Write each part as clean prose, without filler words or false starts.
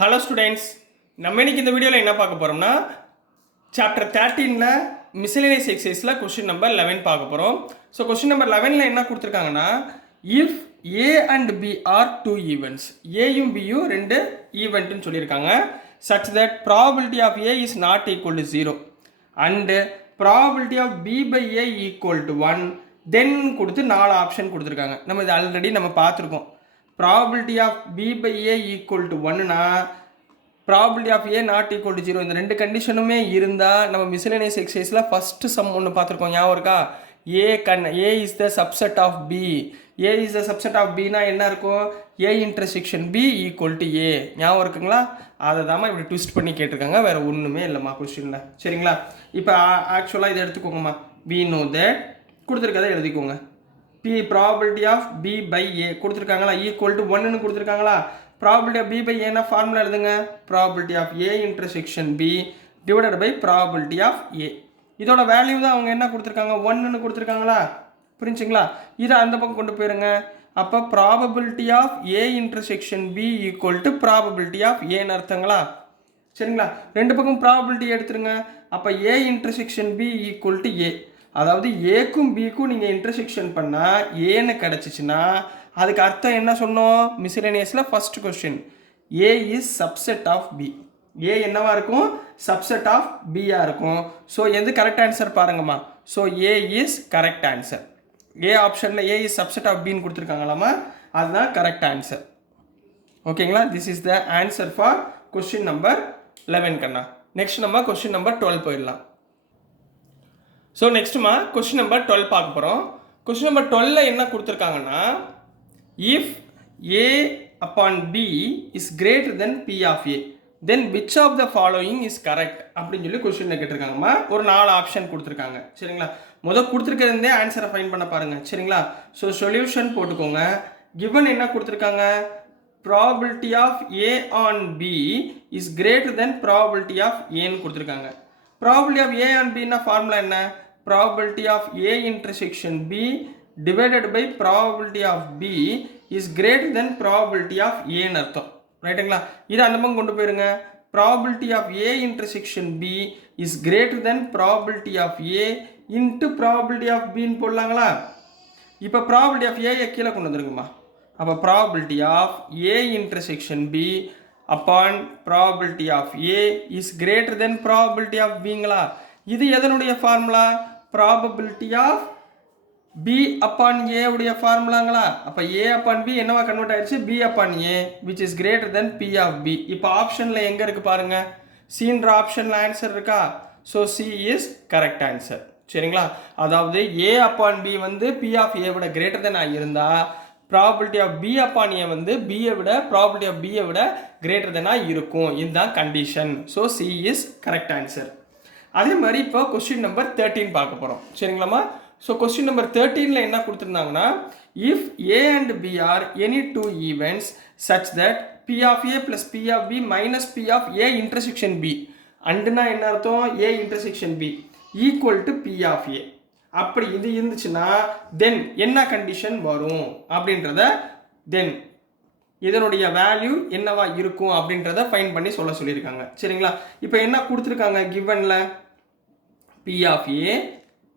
Hello students, நம்ம இன்னைக்கு இந்த வீடியோவில் என்ன பார்க்க போகிறோம்னா சாப்டர் 13ல் மிஸ்செலேனியஸ் எக்ஸசைஸில் கொஸ்டின் நம்பர் 11 பார்க்க போகிறோம். ஸோ கொஸ்டின் நம்பர் 11ல் என்ன கொடுத்துருக்காங்கன்னா, if A and B are two events, ஏயும் பியும் ரெண்டு ஈவெண்ட்டுன்னு சொல்லியிருக்காங்க. Such that probability of A is not equal to 0 and probability of B by A equal to 1 then கொடுத்து 4 ஆப்ஷன் கொடுத்துருக்காங்க. நம்ம இது ஆல்ரெடி நம்ம பார்த்துருக்கோம். Probability of B by A equal to 1னா probability of A not equal to 0 இந்த ரெண்டு கண்டிஷனுமே இருந்தால் நம்ம மிஸ்செலேனியஸ் எக்ஸசைஸில் ஃபஸ்ட்டு சம் ஒன்று பார்த்துருக்கோம். ஞாபகம் இருக்கா? A is the subset of B. A is the subset of பினா என்ன இருக்கும்? A intersection B equal to A. ஞாபகம் இருக்குங்களா? அதை தாம்மா இப்படி ட்விஸ்ட் பண்ணி கேட்டிருக்காங்க, வேறு ஒன்றுமே இல்லைம்மா கொஸ்டினில். சரிங்களா? இப்போ ஆக்சுவலாக இதை எடுத்துக்கோங்கம்மா. வி நோ தட் கொடுத்துருக்கதை எழுதிக்கோங்க. B probability of B by A கொடுத்துருக்காங்களா, ஈக்குவல் டு 1ன்னு கொடுத்துருக்காங்களா. ப்ராபபிலிட்டி ஆஃப் பி பை ஏன்னா ஃபார்முலா எழுதுங்க. Probability of A intersection B divided by probability of A. இதோட வேல்யூ தான் அவங்க என்ன கொடுத்துருக்காங்க, 1ன்னு கொடுத்துருக்காங்களா. புரிஞ்சுங்களா? இதை அந்த பக்கம் கொண்டு போயிருங்க. அப்போ probability of A intersection B equal to probability of ஏன்னு அர்த்தங்களா. சரிங்களா? ரெண்டு பக்கம் ப்ராபபிலிட்டி எடுத்துருங்க. அப்போ A intersection B equal to A. அதாவது ஏக்கும் பிக்கும் நீங்கள் இன்டர்செக்ஷன் பண்ணால் ஏன்னு கிடச்சிச்சின்னா அதுக்கு அர்த்தம் என்ன சொன்னோம் மிஸ்செலேனியஸில் first question, A is subset of B. A என்னவா இருக்கும்? சப்செட் ஆஃப் பியாக இருக்கும். ஸோ எது கரெக்ட் ஆன்சர் பாருங்கம்மா. So A is correct answer. A ஆப்ஷனில் ஏ இஸ் சப்செட் ஆஃப் பின்னு கொடுத்துருக்காங்களாமா, அதுதான் கரெக்ட் ஆன்சர். ஓகேங்களா? This is the answer for question number 11 கண்ணா. நெக்ஸ்ட் நம்ம கொஸ்டின் நம்பர் 12 போயிடலாம். ஸோ நெக்ஸ்ட்டுமா கொஸ்டின் நம்பர் 12 பார்க்க போகிறோம். கொஸ்டின் நம்பர் 12ல் என்ன கொடுத்துருக்காங்கன்னா, if A upon B is greater than B of A then which of the following is correct அப்படின்னு சொல்லி கொஸ்டினில் கேட்டிருக்காங்கம்மா. ஒரு 4 ஆப்ஷன் கொடுத்துருக்காங்க. சரிங்களா? முதல் கொடுத்துருக்கிறதே ஆன்சரை ஃபைன் பண்ண பாருங்கள். சரிங்களா? ஸோ சொல்யூஷன் போட்டுக்கோங்க. கிவன் என்ன கொடுத்துருக்காங்க, probability of A on B is greater then probability of ஏன்னு கொடுத்துருக்காங்க. ப்ராபபிலிட்டி ஆஃப் ஏ அண்ட் பின்னா ஃபார்முலா என்ன? Probability of A intersection B divided by probability of B is greater then probability of ஏன்னு அர்த்தம். ரைட்டுங்களா? இதை அந்த பக்கம் கொண்டு போயிருங்க. Probability of A intersection B is greater then probability of A into probability of பின்னு போடலாங்களா. இப்போ ப்ராபபிலிட்டி ஆஃப் ஏயை கீழே கொண்டு வந்துருங்கம்மா. அப்போ probability of A intersection B upon probability of A is greater than probability of Bங்களா. இது எதனுடைய formula? probability of B upon A உடைய ஃபார்முலாங்களா. அப்போ A upon B என்னவா கன்வெர்ட் ஆயிடுச்சு? B upon A which is greater than P of B. இப்போ ஆப்ஷனில் எங்கே இருக்குது பாருங்க, Cன்ற ஆப்ஷனில் ஆன்சர் இருக்கா. So C is correct answer. சரிங்களா? அதாவது A upon B வந்து P of A விட greater than இருந்தால் probability of B upon A வந்து பியை விட ப்ராபபிலிட்டி ஆஃப் பியை விட கிரேட்டர் தெனாக இருக்கும். இதுதான் condition. So C is correct answer. அதே மாதிரி இப்போ கொஸ்டின் நம்பர் 13 பார்க்க போகிறோம். சரிங்களாம்மா? ஸோ கொஸ்டின் நம்பர் 13ல் என்ன கொடுத்துருந்தாங்கன்னா, if A and B are any two events such that P of A plus P of B minus P of A intersection B அண்டுனா என்ன அர்த்தம்? A intersection B equal to P of A. அப்படி இது இருந்துச்சுன்னா தென் என்ன condition வரும் அப்படின்றத, தென் இதனுடைய வேல்யூ என்னவா இருக்கும் அப்படின்றத ஃபைன் பண்ணி சொல்லியிருக்காங்க. சரிங்களா? இப்போ என்ன கொடுத்துருக்காங்க கிவன்ல, P of A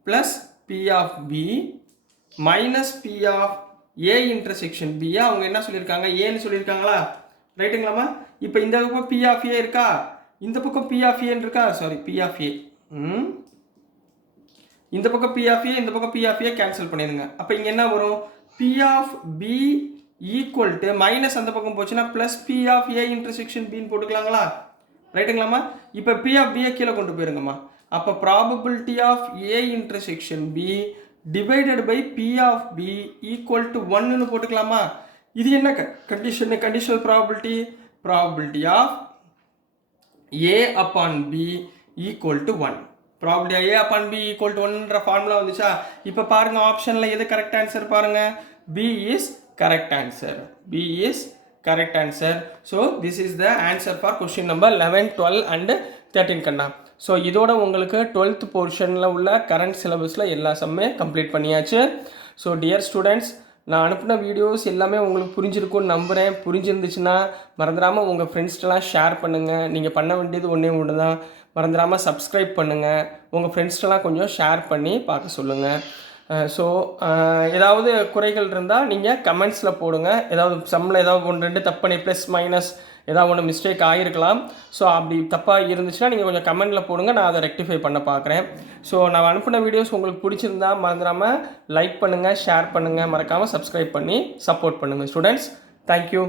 plus P of B minus P of A intersection B. அவங்க என்ன சொல்லியிருக்காங்க? ஏன்னு சொல்லியிருக்காங்களா. ரைட்டுங்களாம்மா? இப்போ இந்த பக்கம் பி ஆஃப் ஏ இருக்கா, இந்த பக்கம் பி ஆஃப் ஏன்னு இருக்கா. சாரி, பி ஆஃப் ஏ இந்த பக்கம் பி ஆஃப் ஏ, இந்த பக்கம் பி ஆஃப் ஏ கேன்சல் பண்ணிடுங்க. அப்போ இங்கே என்ன வரும்? P of B equal to minus அந்த பக்கம் போச்சுன்னா plus P of A intersection பின்னு போட்டுக்கலாங்களா. ரைட்டுங்களாம்மா? இப்போ பி ஆஃப் பியை கீழே கொண்டு போயிருங்கம்மா. அப்போ probability of A intersection B divided by P of B equal to 1ன்னு போட்டுக்கலாமா. இது என்ன condition? Conditional probability. Probability of A upon B equal to 1. Probability A upon B equal to 1ன்ற ஃபார்முலா வந்துச்சா. இப்போ பாருங்க ஆப்ஷனில் எது கரெக்ட் ஆன்சர் பாருங்க. B is correct answer. B is correct answer. So this is the answer for question number 11, 12 and 13 கண்ணா. So இதோட உங்களுக்கு 12th போர்ஷனில் உள்ள கரண்ட் சிலபஸில் எல்லா சம்மே கம்ப்ளீட் பண்ணியாச்சு. ஸோ டியர் ஸ்டூடெண்ட்ஸ், நான் அனுப்பின வீடியோஸ் எல்லாமே உங்களுக்கு புரிஞ்சிருக்கும்னு நம்புகிறேன். புரிஞ்சிருந்துச்சுன்னா மறந்துடாமல் உங்கள் ஃப்ரெண்ட்ஸ்ட்டெலாம் ஷேர் பண்ணுங்கள். நீங்கள் பண்ண வேண்டியது ஒன்றே ஒன்று தான். மறந்துடாமல் சப்ஸ்கிரைப் பண்ணுங்கள். உங்கள் ஃப்ரெண்ட்ஸ்ட்டெலாம் கொஞ்சம் ஷேர் பண்ணி பார்க்க சொல்லுங்கள். ஸோ ஏதாவது குறைகள் இருந்தால் நீங்கள் கமெண்ட்ஸில் போடுங்க. ஏதாவது சம்மில் ஏதாவது 1 2 தப்பு பண்ணி ப்ளஸ் மைனஸ் ஏதாவது ஒன்று மிஸ்டேக் ஆகிருக்கலாம். ஸோ அப்படி தப்பாக இருந்துச்சுன்னா நீங்கள் கொஞ்சம் கமெண்ட்டில் போடுங்க. நான் அதை ரெக்டிஃபை பண்ண பார்க்குறேன். ஸோ நான் அனுப்பின வீடியோஸ் உங்களுக்கு பிடிச்சிருந்தா மறந்துடாமல் லைக் பண்ணுங்கள், ஷேர் பண்ணுங்கள், மறக்காமல் சப்ஸ்கிரைப் பண்ணி சப்போர்ட் பண்ணுங்கள். Students, thank you.